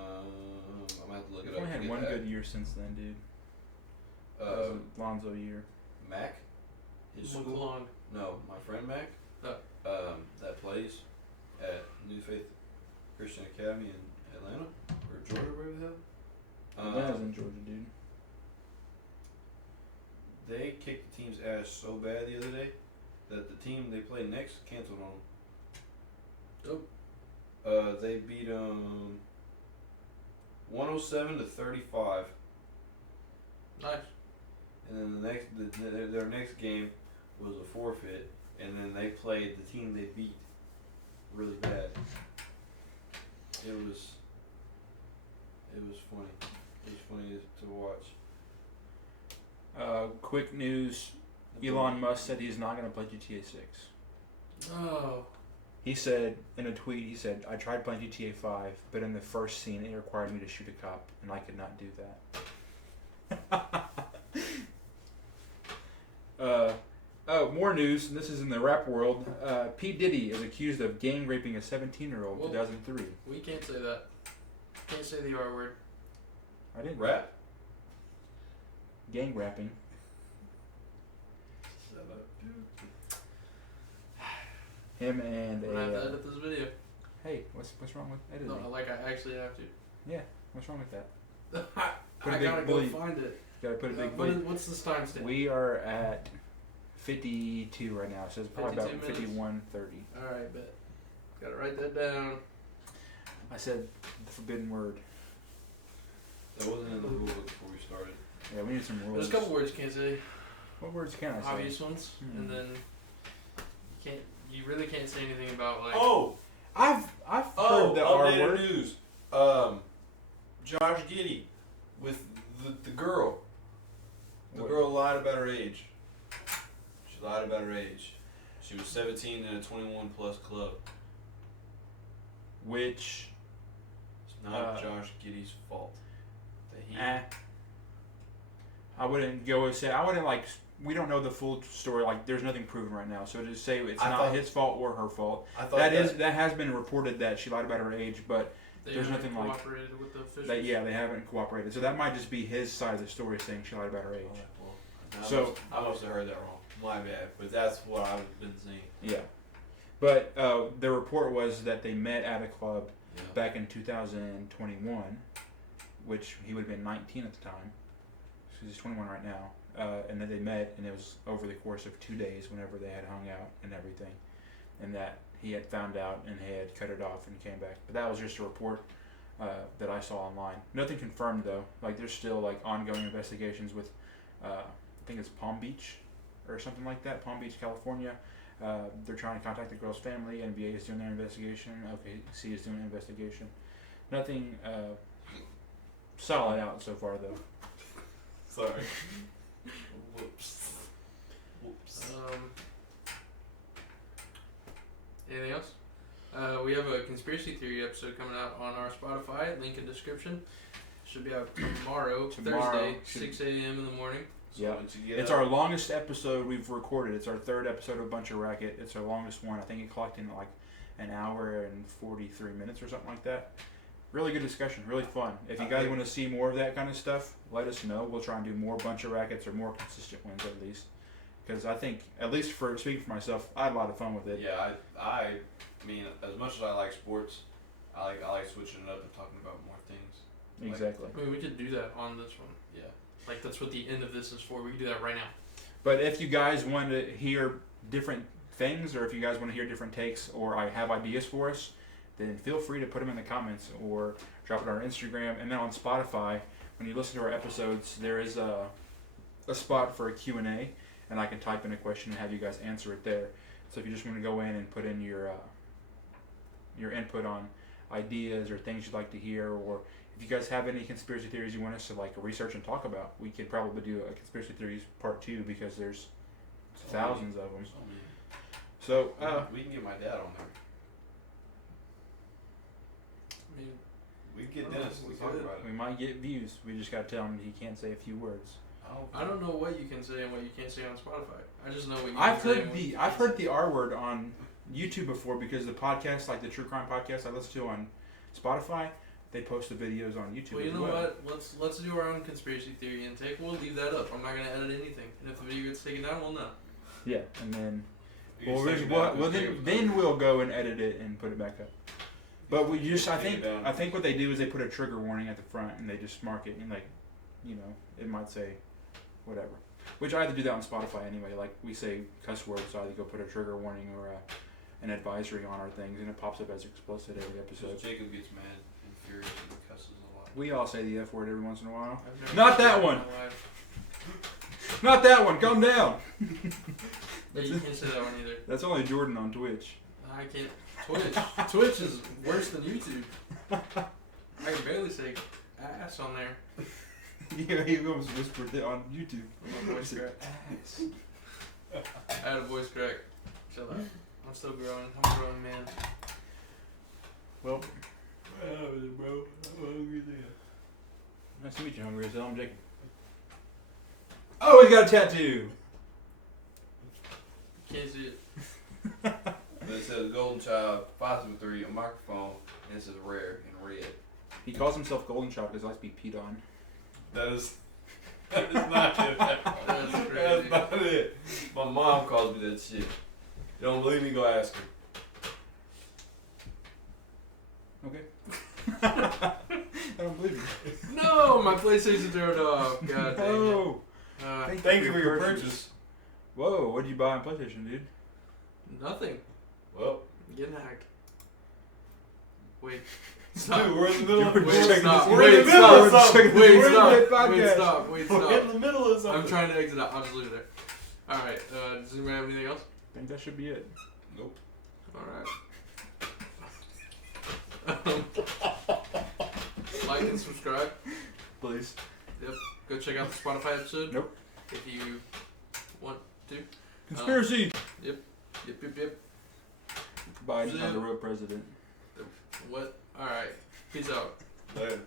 gonna have to look We've it up. only to had get one that. good year since then, dude. That was a Lonzo year. Mac, his school. McClung. No, my friend Mac. That plays at New Faith Christian Academy in Atlanta or Georgia, wherever the hell. Atlanta's in Georgia, dude. They kicked the team's ass so bad the other day that the team they played next canceled on them. Oh. They beat them 107-35, Nice. and then their next game was a forfeit, and then they played the team they beat really bad. It was funny. It was funny to watch. Quick news: Elon Musk said he's not going to play GTA 6. Oh. He said in a tweet, "I tried playing GTA 5, but in the first scene it required me to shoot a cop, and I could not do that." More news, and this is in the rap world. P. Diddy is accused of gang raping a 17-year-old in 2003. We can't say that. Can't say the R word. I didn't. Rap? Gang rapping. Shut up, dude. Him and I'm gonna have to a. edit this video. Hey, what's wrong with editing? No, like I actually have to. What's wrong with that? I a big gotta go bleep. find it. Gotta put a big bleep. What's this timestamp? We are at 52 right now, so it's probably about 52 minutes? 51:30. Alright, bet. Gotta write that down. I said the forbidden word. That wasn't in the rule book before we started. Yeah, we need some rules. There's a couple words you can't say. What words can I say? Obvious ones. And then you really can't say anything about like I've heard the R updated word. news. Josh Giddey with the girl. The What? girl lied about her age. She lied about her age. She was 17 in a 21 plus club. Which It's not Josh Giddey's fault. That he I wouldn't go and say I wouldn't like. We don't know the full story. Like, there's nothing proven right now. So to say it's not his fault or her fault. I thought that has been reported that she lied about her age, but they there's haven't nothing like cooperated with the officials. they haven't cooperated. So that might just be his side of the story saying she lied about her age. Well, I must have heard that wrong. My bad. But that's what I've been saying. Yeah, but the report was that they met at a club Yeah. back in 2021, which he would have been 19 at the time. So he's 21 right now. And then they met, and it was over the course of 2 days whenever they had hung out and everything. And that he had found out and he had cut it off and came back. But that was just a report that I saw online. Nothing confirmed, though. Like, there's still, like, ongoing investigations with, I think it's Palm Beach or something like that, Palm Beach, California. They're trying to contact the girl's family. NBA is doing their investigation. OKC is doing an investigation. Nothing solid out so far, though. Sorry. Whoops. Anything else? We have a conspiracy theory episode coming out on our Spotify. Link in description. Should be out tomorrow. Thursday, 6 a.m. in the morning. So Yeah. once you get It's up- our longest episode we've recorded. It's our third episode of Bunch of Racket. It's our longest one. I think it clocked in like an hour and 43 minutes or something like that. Really good discussion. Really fun. If you guys want to see more of that kind of stuff, let us know. We'll try and do more Bunch of Rackets or more consistent ones at least. Because I think, at least for speaking for myself, I had a lot of fun with it. Yeah, I mean, as much as I like sports, I like switching it up and talking about more things. Exactly. I mean, we could do that on this one. Yeah. Like, that's what the end of this is for. We can do that right now. But if you guys want to hear different things, or if you guys want to hear different takes, or I have ideas for us, then feel free to put them in the comments or drop it on our Instagram. And then on Spotify, when you listen to our episodes, there is a spot for a Q&A, and I can type in a question and have you guys answer it there. So if you just want to go in and put in your input on ideas or things you'd like to hear, or if you guys have any conspiracy theories you want us to like research and talk about, we could probably do a conspiracy theories part 2 because there's thousands of them. So we can get my dad on there. I mean, We can get Oh, Dennis we to talk could. about it. we might get views. We just gotta tell him he can't say a few words. I don't know what you can say and what you can't say on Spotify. I just know what you I've can say. heard and what you I've can't heard say. the R word on YouTube before because the podcast, like the true crime podcast I listen to on Spotify, they post the videos on YouTube. Well, you as know well. what? Let's do our own conspiracy theory intake. We'll leave that up. I'm not gonna edit anything. And if the video gets taken down, we'll know. Yeah, and then You well, just take it well, down, well just then we'll go and edit it and put it back up. But we just Take it down. I think what they do is they put a trigger warning at the front and they just mark it and like, you know, it might say whatever. Which I either do that on Spotify anyway. Like we say cuss words, so I either go put a trigger warning or an advisory on our things, and it pops up as explicit every episode. Because Jacob gets mad and furious and cusses a lot. We all say the F word every once in a while. I've never Not said that it in one. my life. Not that one. Calm down. Yeah, you can't say that one either. That's only Jordan on Twitch. I can't. Twitch is worse than YouTube. I can barely say ass on there. Yeah, he almost whispered it on YouTube. I'm a voice crack. Ass. I had a voice crack. Chill out. I'm still growing. I'm a growing man. Well, bro. I'm hungry there. nice to meet you, Hungry as Hell. I'm Jacob. Oh, he got a tattoo. Can't see it. But it says Golden Child 573, a microphone, and it says rare in red. He calls himself Golden Child because he likes to be peed on. That is not it. That's crazy. That's not it. My mom calls me that shit. You don't believe me? Go ask her. Okay. I don't believe you. No, my PlayStation turned off. God dang it. Oh. Thank you for your purchase. Whoa, what did you buy on PlayStation, dude? Nothing. Well, I'm getting hacked. Wait. dude, Stop. we're in the middle of We're Wait, checking stop. this- We're in Wait, the middle of stop. something. Wait, We're in stop. the Wait, podcast. stop. Wait, We're in stop. the middle of something. I'm trying to exit out. I'll just leave it there. Alright, does anybody have anything else? I think that should be it. Nope. Alright. Like and subscribe. Please. Go check out the Spotify episode. Nope. If you want to. Conspiracy. Yep. Biden's Zip. not the real president. What? Alright. Peace out. Later.